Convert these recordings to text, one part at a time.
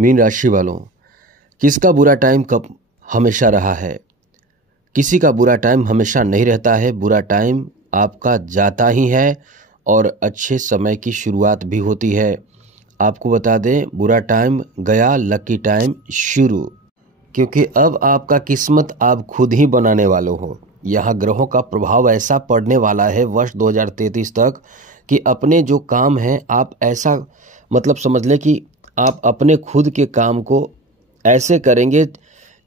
Mean राशि वालों, किसका बुरा टाइम कब हमेशा रहा है? किसी का बुरा टाइम हमेशा नहीं रहता है। बुरा टाइम आपका जाता ही है और अच्छे समय की शुरुआत भी होती है। आपको बता दें, बुरा टाइम गया, लकी टाइम शुरू। क्योंकि अब आपका किस्मत आप खुद ही बनाने वाले हो। यहाँ ग्रहों का प्रभाव ऐसा पड़ने वाला है वर्ष 2033 तक कि अपने जो काम हैं आप ऐसा मतलब समझ लें कि आप अपने खुद के काम को ऐसे करेंगे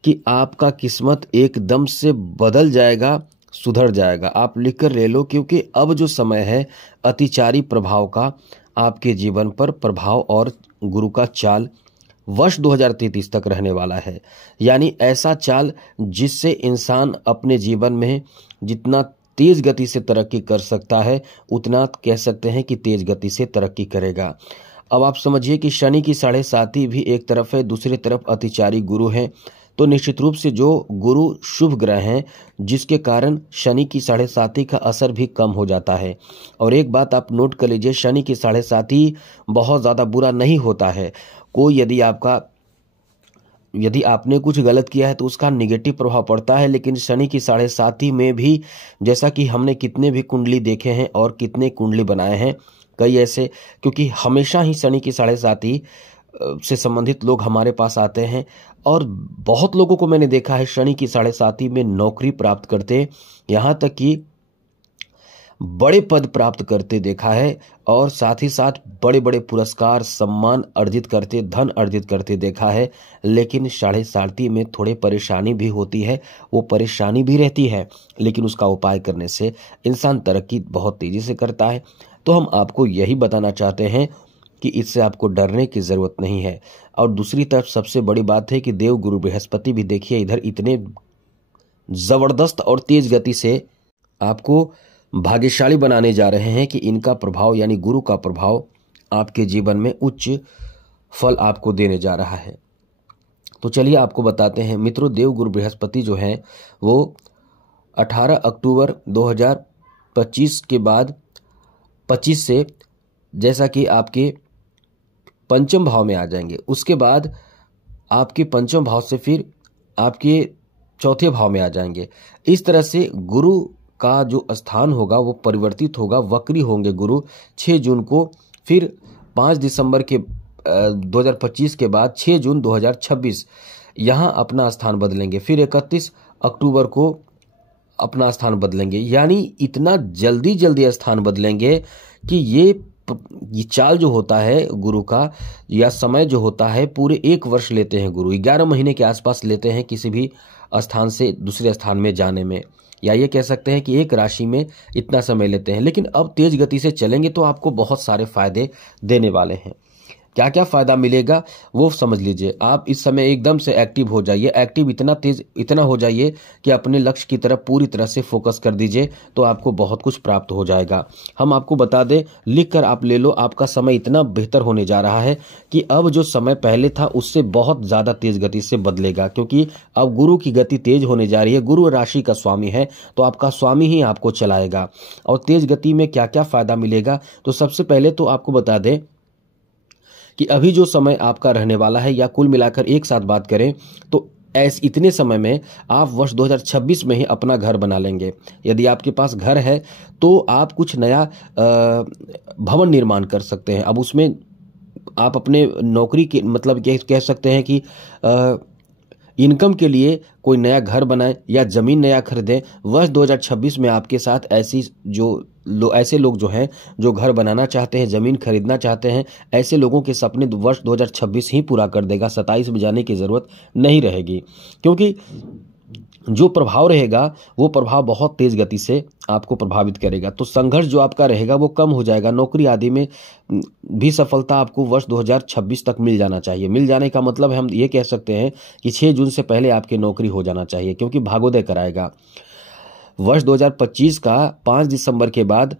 कि आपका किस्मत एकदम से बदल जाएगा, सुधर जाएगा। आप लिख कर ले लो, क्योंकि अब जो समय है अतिचारी प्रभाव का आपके जीवन पर प्रभाव और गुरु का चाल वर्ष 2033 तक रहने वाला है। यानी ऐसा चाल जिससे इंसान अपने जीवन में जितना तेज गति से तरक्की कर सकता है उतना कह सकते हैं कि तेज गति से तरक्की करेगा। अब आप समझिए कि शनि की 7.5 भी एक तरफ है, दूसरी तरफ अतिचारी गुरु है। तो निश्चित रूप से जो गुरु शुभ ग्रह हैं, जिसके कारण शनि की 7.5 का असर भी कम हो जाता है। और एक बात आप नोट कर लीजिए, शनि की 7.5 बहुत ज़्यादा बुरा नहीं होता है। कोई यदि आपने कुछ गलत किया है तो उसका निगेटिव प्रभाव पड़ता है, लेकिन शनि की 7.5 में भी जैसा कि हमने कितने भी कुंडली देखे हैं और कितने कुंडली बनाए हैं, कई ऐसे, क्योंकि हमेशा ही शनि की 7.5 से संबंधित लोग हमारे पास आते हैं और बहुत लोगों को मैंने देखा है शनि की 7.5 में नौकरी प्राप्त करते, यहाँ तक कि बड़े पद प्राप्त करते देखा है और साथ ही साथ बड़े बड़े पुरस्कार, सम्मान अर्जित करते, धन अर्जित करते देखा है। लेकिन 7.5 में थोड़ी परेशानी भी होती है, वो परेशानी भी रहती है, लेकिन उसका उपाय करने से इंसान तरक्की बहुत तेजी से करता है। तो हम आपको यही बताना चाहते हैं कि इससे आपको डरने की जरूरत नहीं है। और दूसरी तरफ सबसे बड़ी बात है कि देव गुरु बृहस्पति भी देखिए इधर इतने जबरदस्त और तेज गति से आपको भाग्यशाली बनाने जा रहे हैं कि इनका प्रभाव यानी गुरु का प्रभाव आपके जीवन में उच्च फल आपको देने जा रहा है। तो चलिए आपको बताते हैं मित्रों, देव गुरु बृहस्पति जो है वो 18 अक्टूबर 2025 के बाद 25 से जैसा कि आपके पंचम भाव में आ जाएंगे, उसके बाद आपके पंचम भाव से फिर आपके चौथे भाव में आ जाएंगे। इस तरह से गुरु का जो स्थान होगा वो परिवर्तित होगा, वक्री होंगे गुरु 6 जून को, फिर 5 दिसंबर के 2025 के बाद 6 जून 2026 यहाँ अपना स्थान बदलेंगे, फिर 31 अक्टूबर को अपना स्थान बदलेंगे। यानी इतना जल्दी जल्दी स्थान बदलेंगे कि ये चाल जो होता है गुरु का या समय जो होता है पूरे 1 वर्ष लेते हैं गुरु, 11 महीने के आसपास लेते हैं किसी भी स्थान से दूसरे स्थान में जाने में, या ये कह सकते हैं कि एक राशि में इतना समय लेते हैं। लेकिन अब तेज गति से चलेंगे तो आपको बहुत सारे फायदे देने वाले हैं। क्या क्या फायदा मिलेगा वो समझ लीजिए। आप इस समय एकदम से एक्टिव हो जाइए, एक्टिव इतना हो जाइए कि अपने लक्ष्य की तरफ पूरी तरह से फोकस कर दीजिए, तो आपको बहुत कुछ प्राप्त हो जाएगा। हम आपको बता दें, लिख कर आप ले लो, आपका समय इतना बेहतर होने जा रहा है कि अब जो समय पहले था उससे बहुत ज्यादा तेज गति से बदलेगा, क्योंकि अब गुरु की गति तेज होने जा रही है। गुरु राशि का स्वामी है तो आपका स्वामी ही आपको चलाएगा। और तेज गति में क्या क्या फायदा मिलेगा, तो सबसे पहले तो आपको बता दें कि अभी जो समय आपका रहने वाला है, या कुल मिलाकर एक साथ बात करें तो इतने समय में आप वर्ष 2026 में ही अपना घर बना लेंगे। यदि आपके पास घर है तो आप कुछ नया भवन निर्माण कर सकते हैं। अब उसमें आप अपने नौकरी के मतलब कह सकते हैं कि इनकम के लिए कोई नया घर बनाएं या जमीन नया खरीदें। वर्ष 2026 में आपके साथ ऐसे लोग जो हैं जो घर बनाना चाहते हैं, जमीन खरीदना चाहते हैं, ऐसे लोगों के सपने वर्ष 2026 ही पूरा कर देगा। 27 में जाने की जरूरत नहीं रहेगी, क्योंकि जो प्रभाव रहेगा वो प्रभाव बहुत तेज गति से आपको प्रभावित करेगा। तो संघर्ष जो आपका रहेगा वो कम हो जाएगा। नौकरी आदि में भी सफलता आपको वर्ष 2026 तक मिल जाना चाहिए। मिल जाने का मतलब हम ये कह सकते हैं कि 6 जून से पहले आपकी नौकरी हो जाना चाहिए, क्योंकि भाग्योदय कराएगा। वर्ष 2025 का 5 दिसंबर के बाद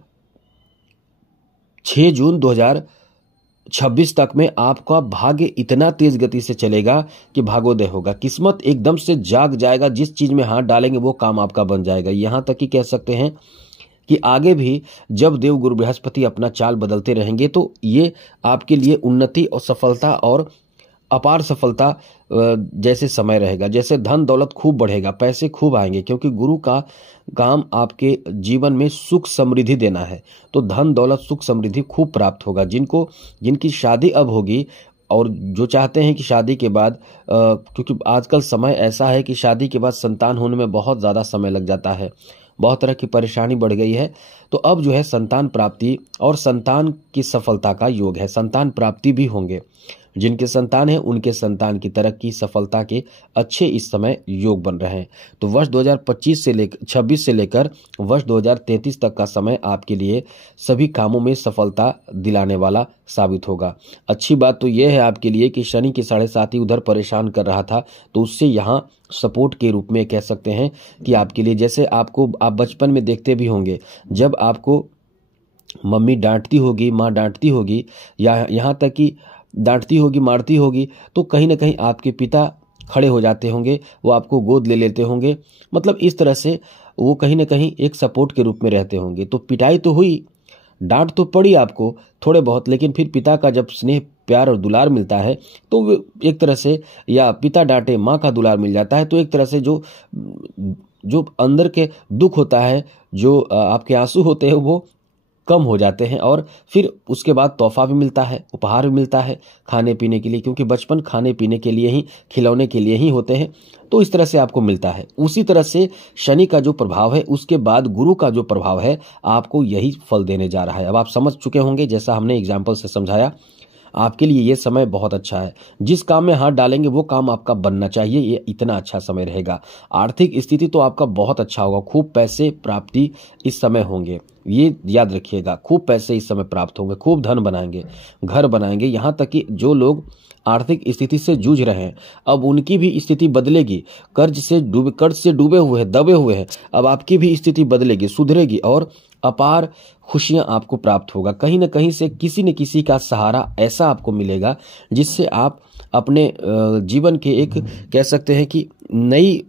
6 जून 2026 तक में आपका भाग्य इतना तेज गति से चलेगा कि भाग्योदय होगा। किस्मत एकदम से जाग जाएगा, जिस चीज में हाथ डालेंगे वो काम आपका बन जाएगा। यहां तक कि कह सकते हैं कि आगे भी जब देव गुरु बृहस्पति अपना चाल बदलते रहेंगे तो ये आपके लिए उन्नति और सफलता और अपार सफलता जैसे समय रहेगा, जैसे धन दौलत खूब बढ़ेगा, पैसे खूब आएंगे, क्योंकि गुरु का काम आपके जीवन में सुख समृद्धि देना है। तो धन दौलत सुख समृद्धि खूब प्राप्त होगा। जिनकी शादी अब होगी और जो चाहते हैं कि शादी के बाद क्योंकि आजकल समय ऐसा है कि शादी के बाद संतान होने में बहुत ज़्यादा समय लग जाता है, बहुत तरह की परेशानी बढ़ गई है। तो अब जो है संतान प्राप्ति और संतान की सफलता का योग है, संतान प्राप्ति भी होंगे। जिनके संतान है उनके संतान की तरक्की सफलता के अच्छे इस समय योग बन रहे हैं। तो वर्ष 2025 से लेकर 26 से लेकर वर्ष 2033 तक का समय आपके लिए सभी कामों में सफलता दिलाने वाला साबित होगा। अच्छी बात तो यह है आपके लिए कि शनि के 7.5 उधर परेशान कर रहा था, तो उससे यहाँ सपोर्ट के रूप में कह सकते हैं कि आपके लिए, जैसे आप बचपन में देखते भी होंगे, जब आपको मम्मी डांटती होगी, माँ डांटती होगी, या यहाँ तक कि डांटती होगी, मारती होगी, तो कहीं ना कहीं आपके पिता खड़े हो जाते होंगे, वो आपको गोद ले लेते होंगे। मतलब इस तरह से वो कहीं ना कहीं एक सपोर्ट के रूप में रहते होंगे। तो पिटाई तो हुई, डांट तो पड़ी आपको थोड़े बहुत, लेकिन फिर पिता का जब स्नेह प्यार और दुलार मिलता है तो वो एक तरह से, या पिता डांटे माँ का दुलार मिल जाता है, तो एक तरह से जो अंदर के दुख होता है, जो आपके आंसू होते हैं, वो कम हो जाते हैं। और फिर उसके बाद तोहफा भी मिलता है, उपहार भी मिलता है खाने पीने के लिए, क्योंकि बचपन खाने पीने के लिए ही, खिलौने के लिए ही होते हैं। तो इस तरह से आपको मिलता है। उसी तरह से शनि का जो प्रभाव है, उसके बाद गुरु का जो प्रभाव है, आपको यही फल देने जा रहा है। अब आप समझ चुके होंगे, जैसा हमने एग्जाम्पल से समझाया, आपके लिए ये समय बहुत अच्छा है। जिस काम में हाथ डालेंगे वो काम आपका बनना चाहिए, ये इतना अच्छा समय रहेगा। आर्थिक स्थिति तो आपका बहुत अच्छा होगा, खूब पैसे प्राप्ति इस समय होंगे, ये याद रखिएगा। खूब पैसे इस समय प्राप्त होंगे, खूब धन बनाएंगे, घर बनाएंगे। यहाँ तक कि जो लोग आर्थिक स्थिति से जूझ रहे हैं, अब उनकी भी स्थिति बदलेगी। कर्ज से डूबे हुए हैं, दबे हुए हैं, अब आपकी भी स्थिति बदलेगी, सुधरेगी, और अपार खुशियां आपको प्राप्त होगा। कहीं न कहीं से किसी न किसी का सहारा ऐसा आपको मिलेगा जिससे आप अपने जीवन के एक कह सकते हैं कि नई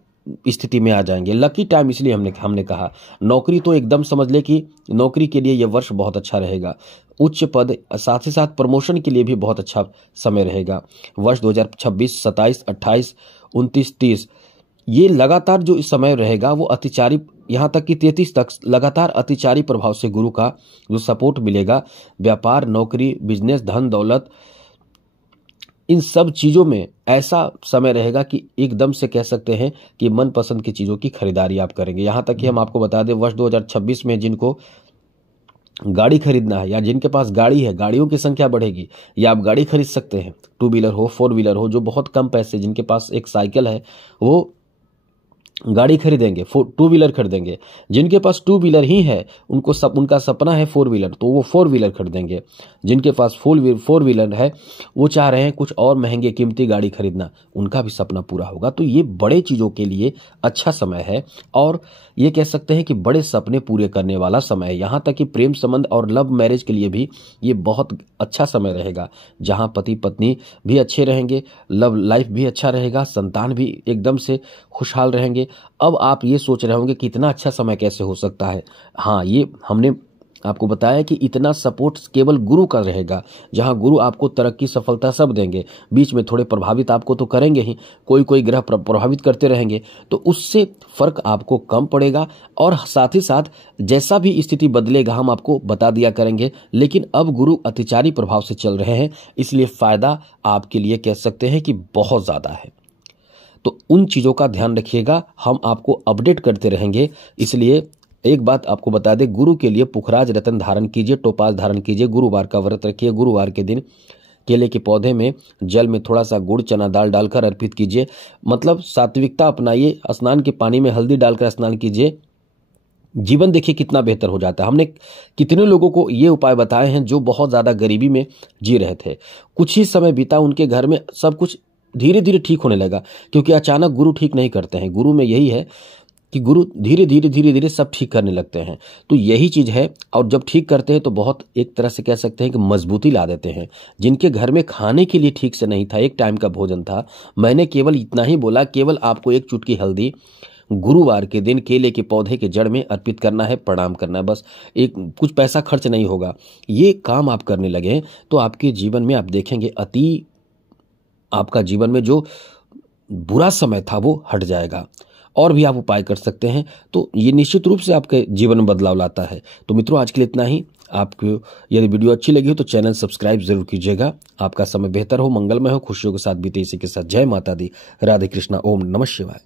स्थिति में आ जाएंगे। लकी टाइम इसलिए हमने कहा। नौकरी तो एकदम समझ ले कि नौकरी के लिए यह वर्ष बहुत अच्छा रहेगा। उच्च पद, साथ ही साथ प्रमोशन के लिए भी बहुत अच्छा समय रहेगा। वर्ष 2026, 27, 28, 29, 30 ये लगातार जो इस समय रहेगा वो अतिचारी, यहाँ तक कि 33 तक लगातार अतिचारी प्रभाव से गुरु का जो सपोर्ट मिलेगा, व्यापार, नौकरी, बिजनेस, धन दौलत, इन सब चीजों में ऐसा समय रहेगा कि एकदम से कह सकते हैं कि मनपसंद की चीजों की खरीदारी आप करेंगे। यहाँ तक कि हम आपको बता दें, वर्ष 2026 में जिनको गाड़ी खरीदना है या जिनके पास गाड़ी है, गाड़ियों की संख्या बढ़ेगी, या आप गाड़ी खरीद सकते हैं, 2 व्हीलर हो, 4 व्हीलर हो। जो बहुत कम पैसे, जिनके पास एक साइकिल है, वो गाड़ी खरीदेंगे, 2 व्हीलर खरीदेंगे। जिनके पास 2 व्हीलर ही है, उनका सपना है 4 व्हीलर, तो वो 4 व्हीलर खरीदेंगे। जिनके पास 4 व्हीलर है, वो चाह रहे हैं कुछ और महंगे कीमती गाड़ी खरीदना, उनका भी सपना पूरा होगा। तो ये बड़े चीजों के लिए अच्छा समय है, और ये कह सकते हैं कि बड़े सपने पूरे करने वाला समय है। यहाँ तक कि प्रेम संबंध और लव मैरिज के लिए भी ये बहुत अच्छा समय रहेगा, जहाँ पति पत्नी भी अच्छे रहेंगे, लव लाइफ भी अच्छा रहेगा, संतान भी एकदम से खुशहाल रहेंगे। अब आप ये सोच रहे होंगे कि इतना अच्छा समय कैसे हो सकता है। हाँ, ये हमने आपको बताया कि इतना सपोर्ट केवल गुरु का रहेगा, जहां गुरु आपको तरक्की सफलता सब देंगे। बीच में थोड़े प्रभावित आपको तो करेंगे ही, कोई ग्रह प्रभावित करते रहेंगे, तो उससे फर्क आपको कम पड़ेगा। और साथ ही साथ जैसा भी स्थिति बदलेगा हम आपको बता दिया करेंगे। लेकिन अब गुरु अतिचारी प्रभाव से चल रहे हैं, इसलिए फायदा आपके लिए कह सकते हैं कि बहुत ज्यादा है। तो उन चीजों का ध्यान रखिएगा, हम आपको अपडेट करते रहेंगे। इसलिए एक बात आपको बता दें, गुरु के लिए पुखराज रत्न धारण कीजिए, टोपाज धारण कीजिए, गुरुवार का व्रत रखिए। गुरुवार के दिन केले के पौधे में जल में थोड़ा सा गुड़ चना दाल डालकर अर्पित कीजिए। मतलब सात्विकता अपनाइए, स्नान के पानी में हल्दी डालकर स्नान कीजिए। जीवन देखिए कितना बेहतर हो जाता है। हमने कितने लोगों को ये उपाय बताए हैं जो बहुत ज्यादा गरीबी में जी रहे थे, कुछ ही समय बीता, उनके घर में सब कुछ धीरे धीरे ठीक होने लगा। क्योंकि अचानक गुरु ठीक नहीं करते हैं, गुरु में यही है कि गुरु धीरे धीरे सब ठीक करने लगते हैं। तो यही चीज है, और जब ठीक करते हैं तो बहुत एक तरह से कह सकते हैं कि मजबूती ला देते हैं। जिनके घर में खाने के लिए ठीक से नहीं था, एक टाइम का भोजन था, मैंने केवल इतना ही बोला, केवल आपको 1 चुटकी हल्दी गुरुवार के दिन केले के पौधे के जड़ में अर्पित करना है, प्रणाम करना है, बस। एक कुछ पैसा खर्च नहीं होगा। ये काम आप करने लगे तो आपके जीवन में आप देखेंगे अति आपका जीवन में जो बुरा समय था वो हट जाएगा। और भी आप उपाय कर सकते हैं, तो ये निश्चित रूप से आपके जीवन में बदलाव लाता है। तो मित्रों, आज के लिए इतना ही। आपको यदि वीडियो अच्छी लगी हो तो चैनल सब्सक्राइब जरूर कीजिएगा। आपका समय बेहतर हो, मंगलमय हो, खुशियों के साथ बीते। इसी के साथ जय माता दी, राधे कृष्णा, ओम नमः शिवाय।